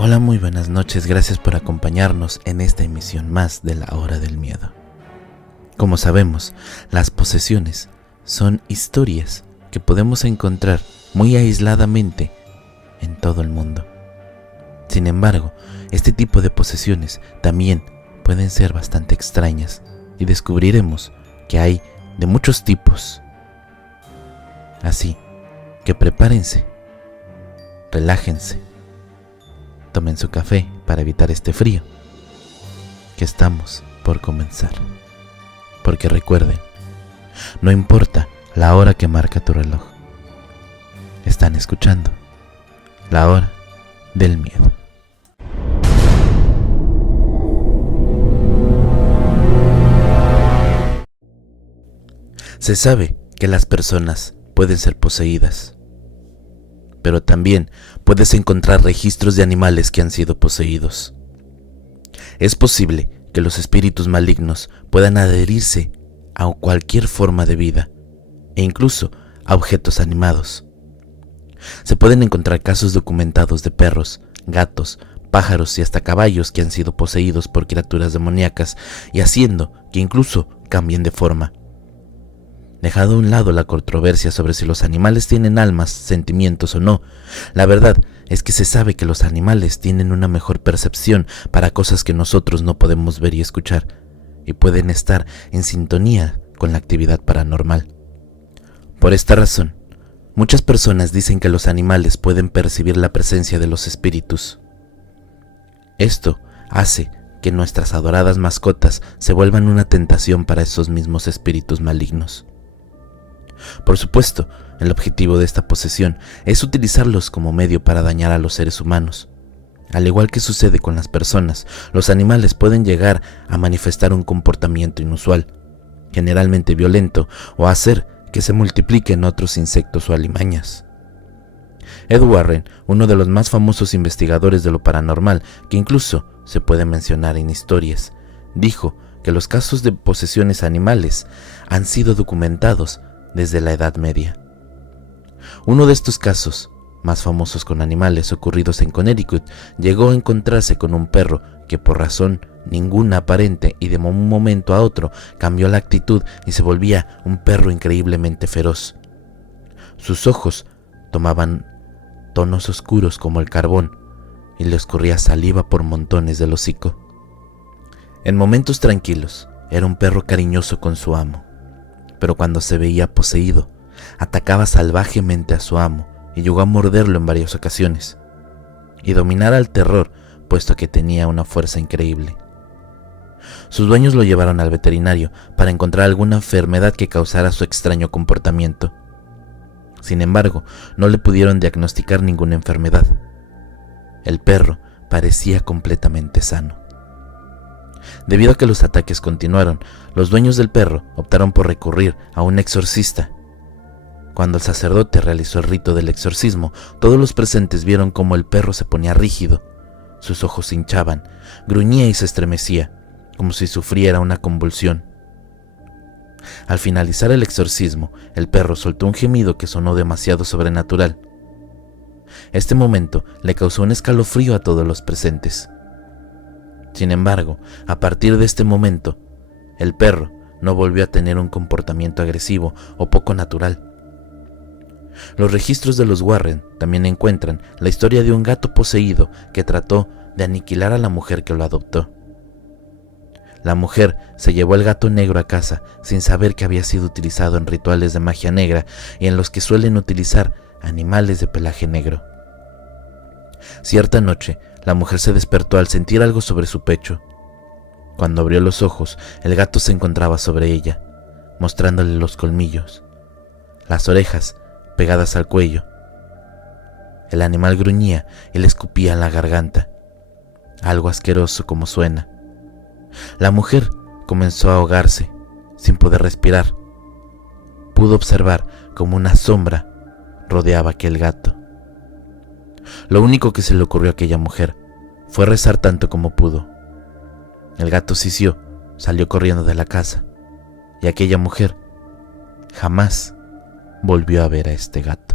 Hola, muy buenas noches, gracias por acompañarnos en esta emisión más de La Hora del Miedo. Como sabemos, las posesiones son historias que podemos encontrar muy aisladamente en todo el mundo. Sin embargo, este tipo de posesiones también pueden ser bastante extrañas y descubriremos que hay de muchos tipos. Así que prepárense, relájense, tomen su café para evitar este frío, que estamos por comenzar. Porque recuerden, no importa la hora que marca tu reloj, están escuchando La Hora del Miedo. Se sabe que las personas pueden ser poseídas, pero también puedes encontrar registros de animales que han sido poseídos. Es posible que los espíritus malignos puedan adherirse a cualquier forma de vida e incluso a objetos animados. Se pueden encontrar casos documentados de perros, gatos, pájaros y hasta caballos que han sido poseídos por criaturas demoníacas y haciendo que incluso cambien de forma. Dejado a un lado la controversia sobre si los animales tienen almas, sentimientos o no, la verdad es que se sabe que los animales tienen una mejor percepción para cosas que nosotros no podemos ver y escuchar, y pueden estar en sintonía con la actividad paranormal. Por esta razón, muchas personas dicen que los animales pueden percibir la presencia de los espíritus. Esto hace que nuestras adoradas mascotas se vuelvan una tentación para esos mismos espíritus malignos. Por supuesto, el objetivo de esta posesión es utilizarlos como medio para dañar a los seres humanos. Al igual que sucede con las personas, los animales pueden llegar a manifestar un comportamiento inusual, generalmente violento, o hacer que se multipliquen otros insectos o alimañas. Ed Warren, uno de los más famosos investigadores de lo paranormal, que incluso se puede mencionar en historias, dijo que los casos de posesiones animales han sido documentados desde la Edad Media. Uno de estos casos más famosos con animales ocurridos en Connecticut llegó a encontrarse con un perro que por razón ninguna aparente y de un momento a otro cambió la actitud y se volvía un perro increíblemente feroz. Sus ojos tomaban tonos oscuros como el carbón y le escurría saliva por montones del hocico. En momentos tranquilos era un perro cariñoso con su amo, pero cuando se veía poseído, atacaba salvajemente a su amo y llegó a morderlo en varias ocasiones, y dominar al terror, puesto que tenía una fuerza increíble. Sus dueños lo llevaron al veterinario para encontrar alguna enfermedad que causara su extraño comportamiento. Sin embargo, no le pudieron diagnosticar ninguna enfermedad. El perro parecía completamente sano. Debido a que los ataques continuaron, los dueños del perro optaron por recurrir a un exorcista. Cuando el sacerdote realizó el rito del exorcismo, todos los presentes vieron cómo el perro se ponía rígido, sus ojos se hinchaban, gruñía y se estremecía, como si sufriera una convulsión. Al finalizar el exorcismo, el perro soltó un gemido que sonó demasiado sobrenatural. Este momento le causó un escalofrío a todos los presentes. Sin embargo, a partir de este momento, el perro no volvió a tener un comportamiento agresivo o poco natural. Los registros de los Warren también encuentran la historia de un gato poseído que trató de aniquilar a la mujer que lo adoptó. La mujer se llevó el gato negro a casa sin saber que había sido utilizado en rituales de magia negra y en los que suelen utilizar animales de pelaje negro. Cierta noche, la mujer se despertó al sentir algo sobre su pecho. Cuando abrió los ojos, el gato se encontraba sobre ella, mostrándole los colmillos, las orejas pegadas al cuello. El animal gruñía y le escupía en la garganta, algo asqueroso como suena. La mujer comenzó a ahogarse, sin poder respirar. Pudo observar como una sombra rodeaba a aquel gato. Lo único que se le ocurrió a aquella mujer fue rezar tanto como pudo. El gato sisió, salió corriendo de la casa, y aquella mujer jamás volvió a ver a este gato.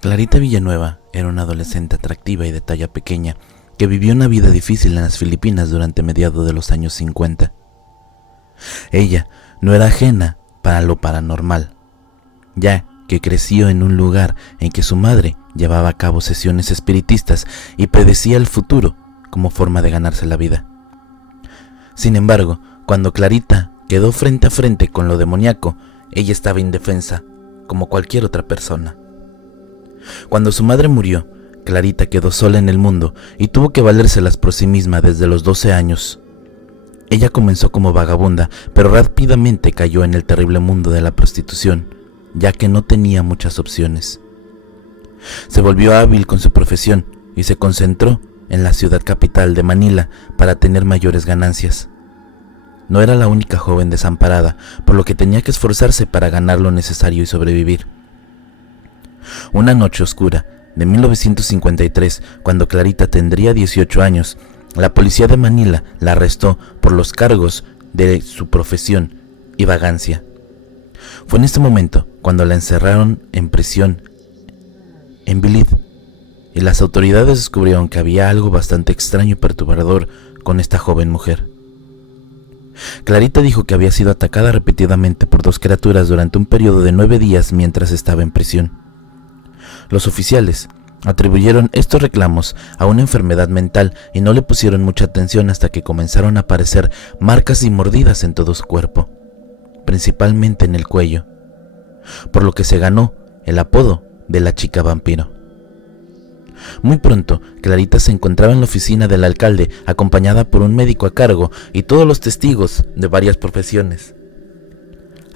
Clarita Villanueva era una adolescente atractiva y de talla pequeña que vivió una vida difícil en las Filipinas durante mediados de los años 50. Ella no era ajena para lo paranormal, ya que creció en un lugar en que su madre llevaba a cabo sesiones espiritistas y predecía el futuro como forma de ganarse la vida. Sin embargo, cuando Clarita quedó frente a frente con lo demoníaco, ella estaba indefensa, como cualquier otra persona. Cuando su madre murió, Clarita quedó sola en el mundo y tuvo que valérselas por sí misma desde los 12 años. Ella comenzó como vagabunda, pero rápidamente cayó en el terrible mundo de la prostitución, ya que no tenía muchas opciones. Se volvió hábil con su profesión y se concentró en la ciudad capital de Manila para tener mayores ganancias. No era la única joven desamparada, por lo que tenía que esforzarse para ganar lo necesario y sobrevivir. Una noche oscura de 1953, cuando Clarita tendría 18 años, la policía de Manila la arrestó por los cargos de su profesión y vagancia. Fue en este momento cuando la encerraron en prisión en Bilid, y las autoridades descubrieron que había algo bastante extraño y perturbador con esta joven mujer. Clarita dijo que había sido atacada repetidamente por dos criaturas durante un periodo de 9 días mientras estaba en prisión. Los oficiales atribuyeron estos reclamos a una enfermedad mental y no le pusieron mucha atención hasta que comenzaron a aparecer marcas y mordidas en todo su cuerpo, principalmente en el cuello, por lo que se ganó el apodo de la chica vampiro. Muy pronto, Clarita se encontraba en la oficina del alcalde, acompañada por un médico a cargo y todos los testigos de varias profesiones.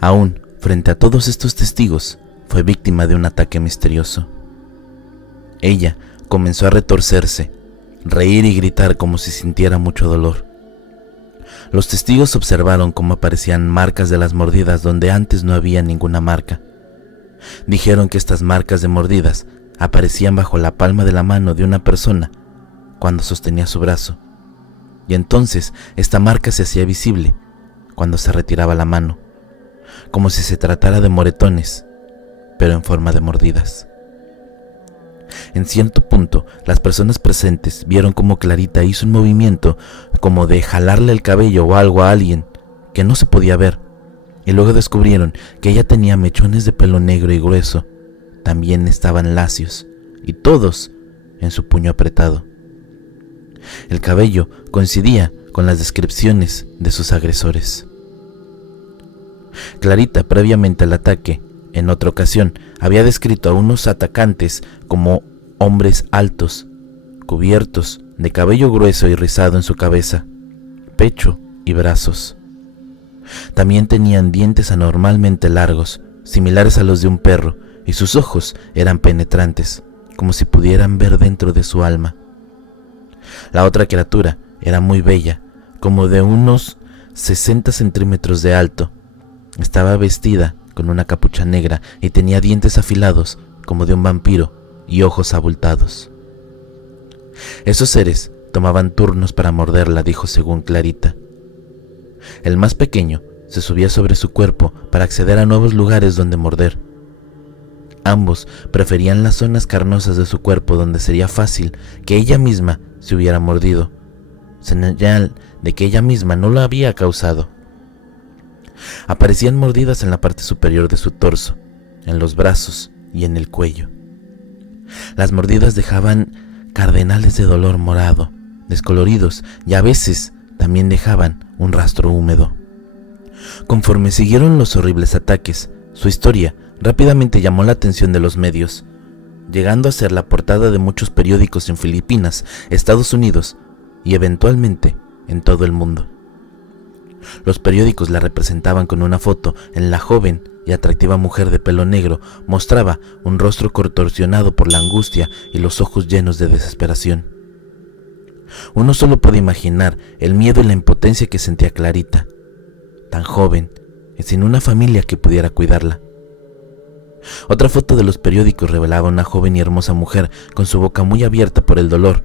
Aún frente a todos estos testigos, fue víctima de un ataque misterioso. Ella comenzó a retorcerse, reír y gritar como si sintiera mucho dolor. Los testigos observaron cómo aparecían marcas de las mordidas donde antes no había ninguna marca. Dijeron que estas marcas de mordidas aparecían bajo la palma de la mano de una persona cuando sostenía su brazo, y entonces esta marca se hacía visible cuando se retiraba la mano, como si se tratara de moretones, pero en forma de mordidas. En cierto punto, las personas presentes vieron cómo Clarita hizo un movimiento como de jalarle el cabello o algo a alguien que no se podía ver, y luego descubrieron que ella tenía mechones de pelo negro y grueso, también estaban lacios, y todos en su puño apretado. El cabello coincidía con las descripciones de sus agresores. Clarita, previamente al ataque, en otra ocasión, había descrito a unos atacantes como hombres altos, cubiertos de cabello grueso y rizado en su cabeza, pecho y brazos. También tenían dientes anormalmente largos, similares a los de un perro, y sus ojos eran penetrantes, como si pudieran ver dentro de su alma. La otra criatura era muy bella, como de unos 60 centímetros de alto. Estaba vestida con una capucha negra y tenía dientes afilados como de un vampiro y ojos abultados. Esos seres tomaban turnos para morderla, dijo según Clarita. El más pequeño se subía sobre su cuerpo para acceder a nuevos lugares donde morder. Ambos preferían las zonas carnosas de su cuerpo donde sería fácil que ella misma se hubiera mordido, señal de que ella misma no lo había causado. Aparecían mordidas en la parte superior de su torso, en los brazos y en el cuello. Las mordidas dejaban cardenales de dolor morado, descoloridos, y a veces también dejaban un rastro húmedo. Conforme siguieron los horribles ataques, su historia rápidamente llamó la atención de los medios, llegando a ser la portada de muchos periódicos en Filipinas, Estados Unidos y eventualmente en todo el mundo. Los periódicos la representaban con una foto en la joven y atractiva mujer de pelo negro. Mostraba un rostro contorsionado por la angustia y los ojos llenos de desesperación. Uno solo puede imaginar el miedo y la impotencia que sentía Clarita, tan joven y sin una familia que pudiera cuidarla. Otra foto de los periódicos revelaba a una joven y hermosa mujer con su boca muy abierta por el dolor,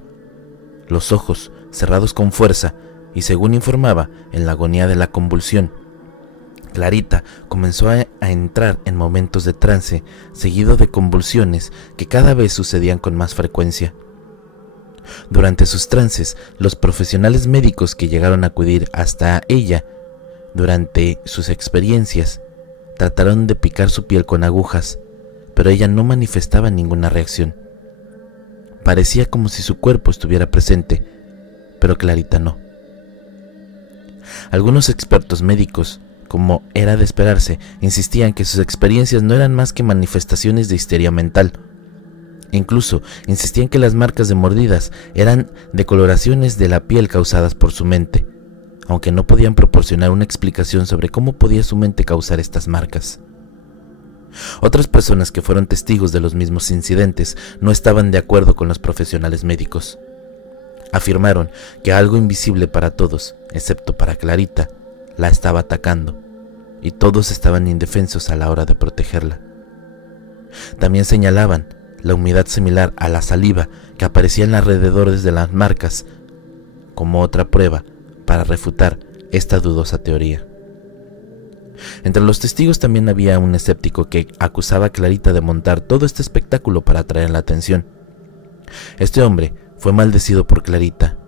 los ojos cerrados con fuerza, y según informaba, en la agonía de la convulsión, Clarita comenzó a entrar en momentos de trance, seguido de convulsiones que cada vez sucedían con más frecuencia. Durante sus trances, los profesionales médicos que llegaron a acudir hasta ella durante sus experiencias trataron de picar su piel con agujas, pero ella no manifestaba ninguna reacción. Parecía como si su cuerpo estuviera presente, pero Clarita no. Algunos expertos médicos, como era de esperarse, insistían que sus experiencias no eran más que manifestaciones de histeria mental. Incluso insistían que las marcas de mordidas eran decoloraciones de la piel causadas por su mente, aunque no podían proporcionar una explicación sobre cómo podía su mente causar estas marcas. Otras personas que fueron testigos de los mismos incidentes no estaban de acuerdo con los profesionales médicos. Afirmaron que algo invisible para todos, excepto para Clarita, la estaba atacando, y todos estaban indefensos a la hora de protegerla. También señalaban la humedad similar a la saliva que aparecía en alrededor de las marcas, como otra prueba para refutar esta dudosa teoría. Entre los testigos también había un escéptico que acusaba a Clarita de montar todo este espectáculo para atraer la atención. Este hombre fue maldecido por Clarita,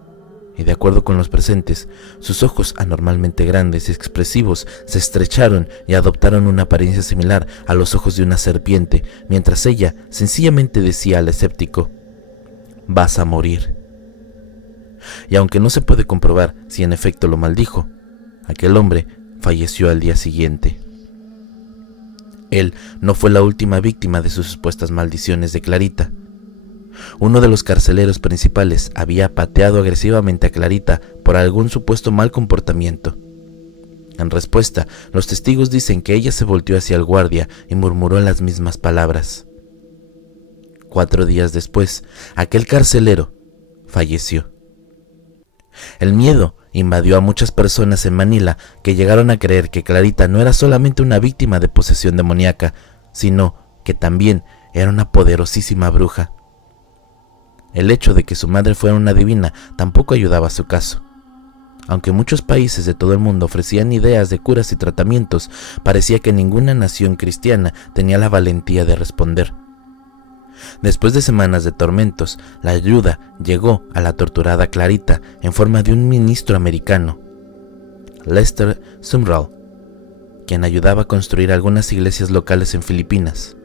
y de acuerdo con los presentes, sus ojos anormalmente grandes y expresivos se estrecharon y adoptaron una apariencia similar a los ojos de una serpiente, mientras ella sencillamente decía al escéptico: «Vas a morir». Y aunque no se puede comprobar si en efecto lo maldijo, aquel hombre falleció al día siguiente. Él no fue la última víctima de sus supuestas maldiciones de Clarita. Uno de los carceleros principales había pateado agresivamente a Clarita por algún supuesto mal comportamiento. En respuesta, los testigos dicen que ella se volteó hacia el guardia y murmuró las mismas palabras. 4 días después, aquel carcelero falleció. El miedo invadió a muchas personas en Manila que llegaron a creer que Clarita no era solamente una víctima de posesión demoníaca, sino que también era una poderosísima bruja. El hecho de que su madre fuera una divina tampoco ayudaba a su caso. Aunque muchos países de todo el mundo ofrecían ideas de curas y tratamientos, parecía que ninguna nación cristiana tenía la valentía de responder. Después de semanas de tormentos, la ayuda llegó a la torturada Clarita en forma de un ministro americano, Lester Sumrall, quien ayudaba a construir algunas iglesias locales en Filipinas.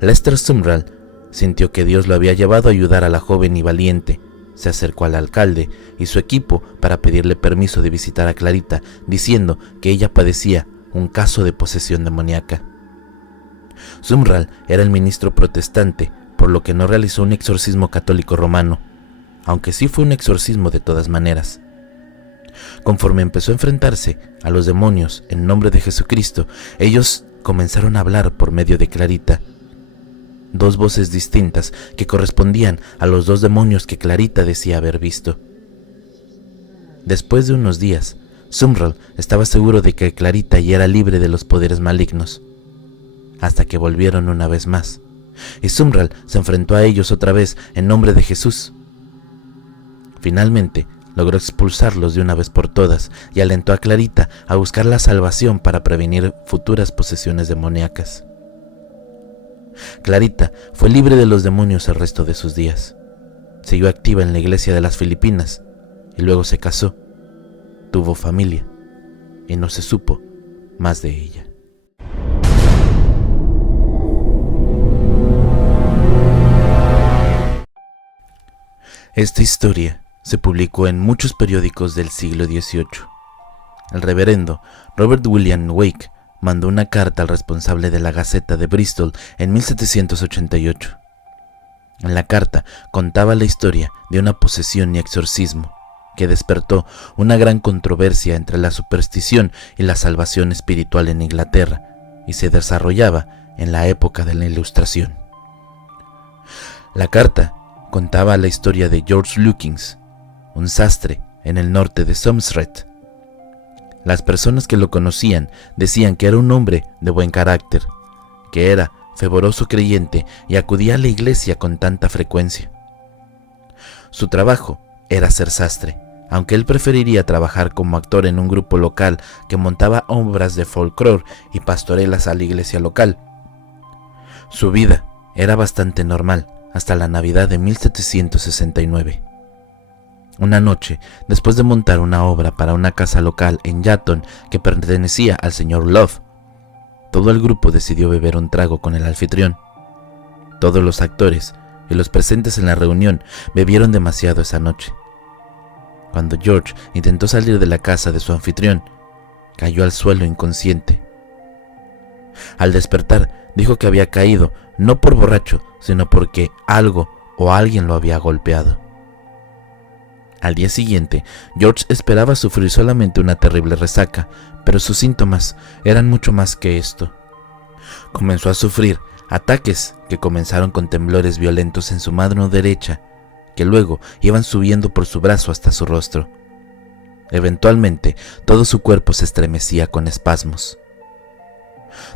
Lester Sumrall sintió que Dios lo había llevado a ayudar a la joven y valiente. Se acercó al alcalde y su equipo para pedirle permiso de visitar a Clarita, diciendo que ella padecía un caso de posesión demoníaca. Sumrall era el ministro protestante, por lo que no realizó un exorcismo católico romano, aunque sí fue un exorcismo de todas maneras. Conforme empezó a enfrentarse a los demonios en nombre de Jesucristo, ellos comenzaron a hablar por medio de Clarita. 2 voces distintas que correspondían a los 2 demonios que Clarita decía haber visto. Después de unos días, Sumrall estaba seguro de que Clarita ya era libre de los poderes malignos, hasta que volvieron una vez más, y Sumrall se enfrentó a ellos otra vez en nombre de Jesús. Finalmente, logró expulsarlos de una vez por todas y alentó a Clarita a buscar la salvación para prevenir futuras posesiones demoníacas. Clarita fue libre de los demonios el resto de sus días. Siguió activa en la iglesia de las Filipinas y luego se casó, tuvo familia y no se supo más de ella. Esta historia se publicó en muchos periódicos del siglo XVIII. El reverendo Robert William Wake mandó una carta al responsable de la Gaceta de Bristol en 1788. En la carta contaba la historia de una posesión y exorcismo que despertó una gran controversia entre la superstición y la salvación espiritual en Inglaterra y se desarrollaba en la época de la Ilustración. La carta contaba la historia de George Lukins, un sastre en el norte de Somerset. Las personas que lo conocían decían que era un hombre de buen carácter, que era fervoroso creyente y acudía a la iglesia con tanta frecuencia. Su trabajo era ser sastre, aunque él preferiría trabajar como actor en un grupo local que montaba obras de folclore y pastorelas a la iglesia local. Su vida era bastante normal hasta la Navidad de 1769. Una noche, después de montar una obra para una casa local en Yatton que pertenecía al señor Love, todo el grupo decidió beber un trago con el anfitrión. Todos los actores y los presentes en la reunión bebieron demasiado esa noche. Cuando George intentó salir de la casa de su anfitrión, cayó al suelo inconsciente. Al despertar, dijo que había caído no por borracho, sino porque algo o alguien lo había golpeado. Al día siguiente, George esperaba sufrir solamente una terrible resaca, pero sus síntomas eran mucho más que esto. Comenzó a sufrir ataques que comenzaron con temblores violentos en su mano derecha, que luego iban subiendo por su brazo hasta su rostro. Eventualmente, todo su cuerpo se estremecía con espasmos.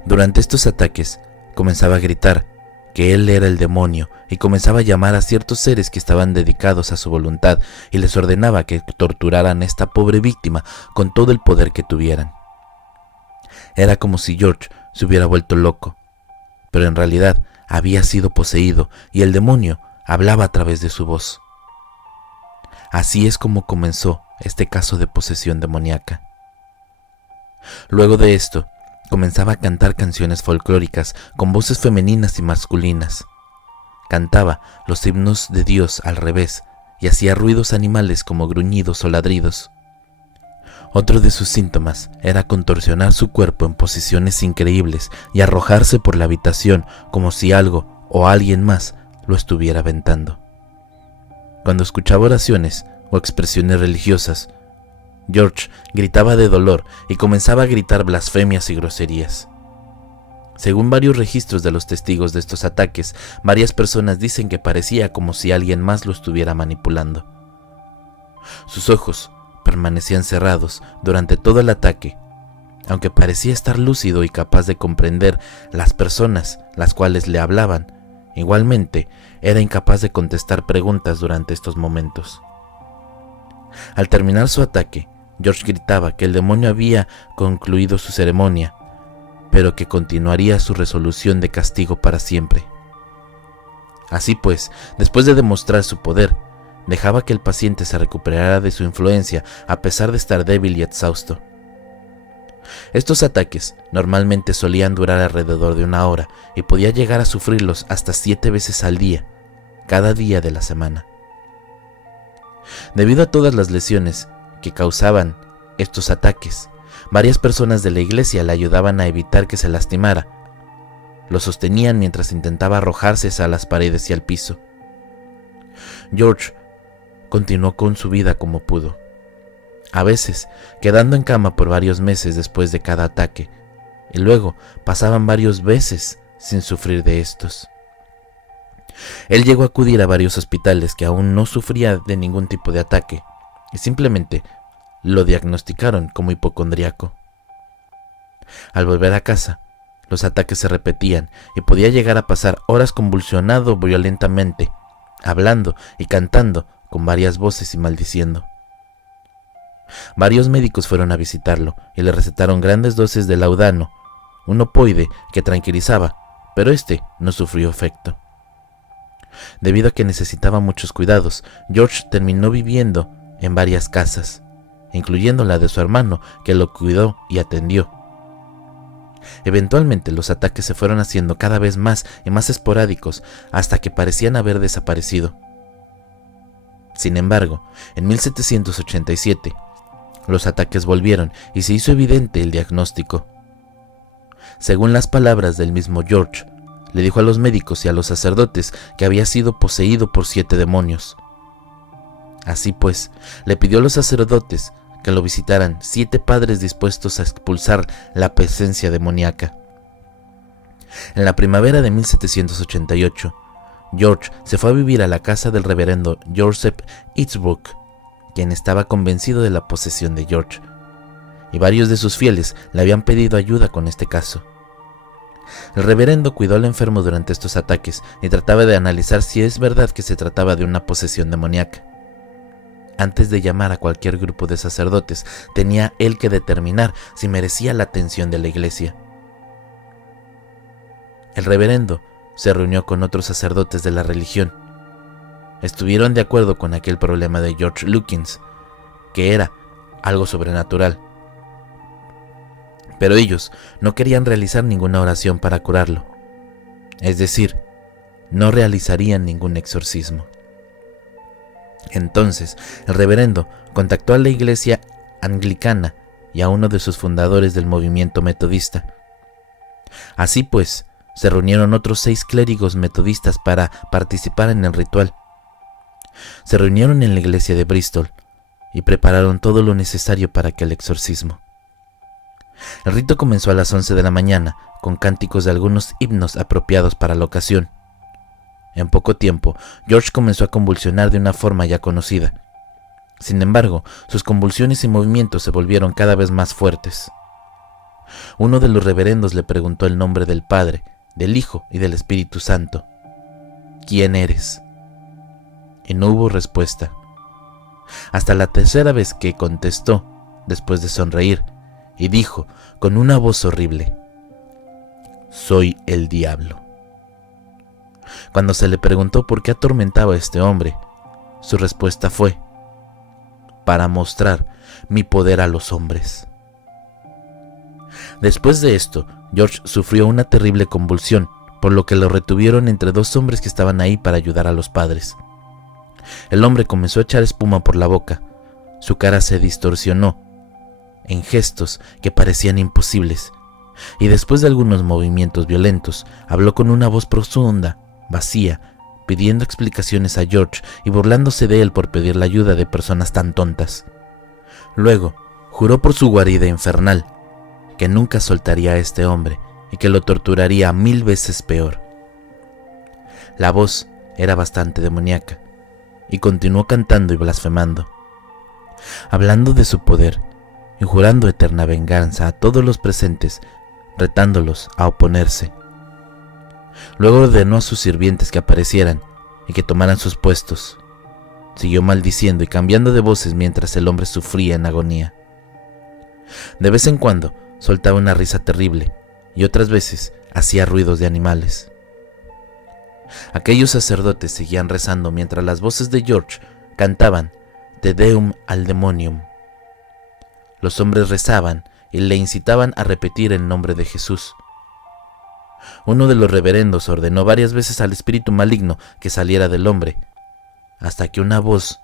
Durante estos ataques, comenzaba a gritar que él era el demonio y comenzaba a llamar a ciertos seres que estaban dedicados a su voluntad y les ordenaba que torturaran a esta pobre víctima con todo el poder que tuvieran. Era como si George se hubiera vuelto loco, pero en realidad había sido poseído y el demonio hablaba a través de su voz. Así es como comenzó este caso de posesión demoníaca. Luego de esto, comenzaba a cantar canciones folclóricas con voces femeninas y masculinas. Cantaba los himnos de Dios al revés y hacía ruidos animales como gruñidos o ladridos. Otro de sus síntomas era contorsionar su cuerpo en posiciones increíbles y arrojarse por la habitación como si algo o alguien más lo estuviera aventando. Cuando escuchaba oraciones o expresiones religiosas, George gritaba de dolor y comenzaba a gritar blasfemias y groserías. Según varios registros de los testigos de estos ataques, varias personas dicen que parecía como si alguien más lo estuviera manipulando. Sus ojos permanecían cerrados durante todo el ataque, aunque parecía estar lúcido y capaz de comprender las personas las cuales le hablaban. Igualmente, era incapaz de contestar preguntas durante estos momentos. Al terminar su ataque, George gritaba que el demonio había concluido su ceremonia, pero que continuaría su resolución de castigo para siempre. Así pues, después de demostrar su poder, dejaba que el paciente se recuperara de su influencia a pesar de estar débil y exhausto. Estos ataques normalmente solían durar alrededor de 1 hora y podía llegar a sufrirlos hasta 7 veces al día, cada día de la semana. Debido a todas las lesiones que causaban estos ataques, varias personas de la iglesia le ayudaban a evitar que se lastimara. Lo sostenían mientras intentaba arrojarse hacia las paredes y al piso. George continuó con su vida como pudo, a veces quedando en cama por varios meses después de cada ataque, y luego pasaban varios meses sin sufrir de estos. Él llegó a acudir a varios hospitales que aún no sufría de ningún tipo de ataque, y simplemente lo diagnosticaron como hipocondríaco. Al volver a casa, los ataques se repetían y podía llegar a pasar horas convulsionado violentamente, hablando y cantando con varias voces y maldiciendo. Varios médicos fueron a visitarlo y le recetaron grandes dosis de laudano, un opioide que tranquilizaba, pero este no sufrió efecto. Debido a que necesitaba muchos cuidados, George terminó viviendo en varias casas, incluyendo la de su hermano, que lo cuidó y atendió. Eventualmente los ataques se fueron haciendo cada vez más y más esporádicos hasta que parecían haber desaparecido. Sin embargo, en 1787, los ataques volvieron y se hizo evidente el diagnóstico. Según las palabras del mismo George, le dijo a los médicos y a los sacerdotes que había sido poseído por 7 demonios. Así pues, le pidió a los sacerdotes que lo visitaran 7 padres dispuestos a expulsar la presencia demoníaca. En la primavera de 1788, George se fue a vivir a la casa del reverendo Joseph Eastbrook, quien estaba convencido de la posesión de George, y varios de sus fieles le habían pedido ayuda con este caso. El reverendo cuidó al enfermo durante estos ataques y trataba de analizar si es verdad que se trataba de una posesión demoníaca. Antes de llamar a cualquier grupo de sacerdotes, tenía él que determinar si merecía la atención de la iglesia. El reverendo se reunió con otros sacerdotes de la religión. Estuvieron de acuerdo con aquel problema de George Lutyens, que era algo sobrenatural. Pero ellos no querían realizar ninguna oración para curarlo. Es decir, no realizarían ningún exorcismo. Entonces, el reverendo contactó a la iglesia anglicana y a uno de sus fundadores del movimiento metodista. Así pues, se reunieron otros 6 clérigos metodistas para participar en el ritual. Se reunieron en la iglesia de Bristol y prepararon todo lo necesario para aquel exorcismo. El rito comenzó a las 11 de la mañana con cánticos de algunos himnos apropiados para la ocasión. En poco tiempo, George comenzó a convulsionar de una forma ya conocida. Sin embargo, sus convulsiones y movimientos se volvieron cada vez más fuertes. Uno de los reverendos le preguntó el nombre del Padre, del Hijo y del Espíritu Santo. ¿Quién eres? Y no hubo respuesta. Hasta la tercera vez que contestó, después de sonreír, y dijo con una voz horrible: soy el diablo. Cuando se le preguntó por qué atormentaba a este hombre, su respuesta fue: para mostrar mi poder a los hombres. Después de esto, George sufrió una terrible convulsión, por lo que lo retuvieron entre 2 hombres que estaban ahí para ayudar a los padres. El hombre comenzó a echar espuma por la boca, su cara se distorsionó en gestos que parecían imposibles, y después de algunos movimientos violentos, habló con una voz profunda, vacía, pidiendo explicaciones a George y burlándose de él por pedir la ayuda de personas tan tontas. Luego, juró por su guarida infernal que nunca soltaría a este hombre y que lo torturaría 1000 veces peor. La voz era bastante demoníaca y continuó cantando y blasfemando, hablando de su poder y jurando eterna venganza a todos los presentes, retándolos a oponerse. Luego ordenó a sus sirvientes que aparecieran y que tomaran sus puestos. Siguió maldiciendo y cambiando de voces mientras el hombre sufría en agonía. De vez en cuando soltaba una risa terrible y otras veces hacía ruidos de animales. Aquellos sacerdotes seguían rezando mientras las voces de George cantaban Te Deum al Demonium. Los hombres rezaban y le incitaban a repetir el nombre de Jesús. Uno de los reverendos ordenó varias veces al espíritu maligno que saliera del hombre, hasta que una voz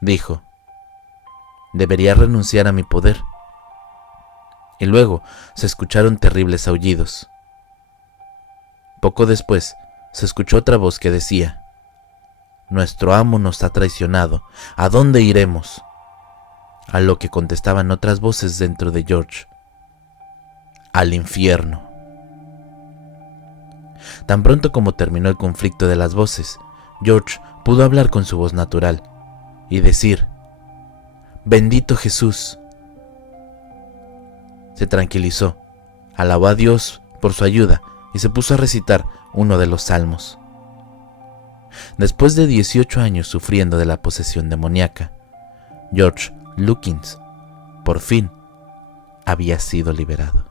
dijo: debería renunciar a mi poder. Y luego se escucharon terribles aullidos. Poco después se escuchó otra voz que decía: nuestro amo nos ha traicionado, ¿a dónde iremos? A lo que contestaban otras voces dentro de George: al infierno. Tan pronto como terminó el conflicto de las voces, George pudo hablar con su voz natural y decir: bendito Jesús. Se tranquilizó, alabó a Dios por su ayuda y se puso a recitar uno de los salmos. Después de 18 años sufriendo de la posesión demoníaca, George Lutyens por fin había sido liberado.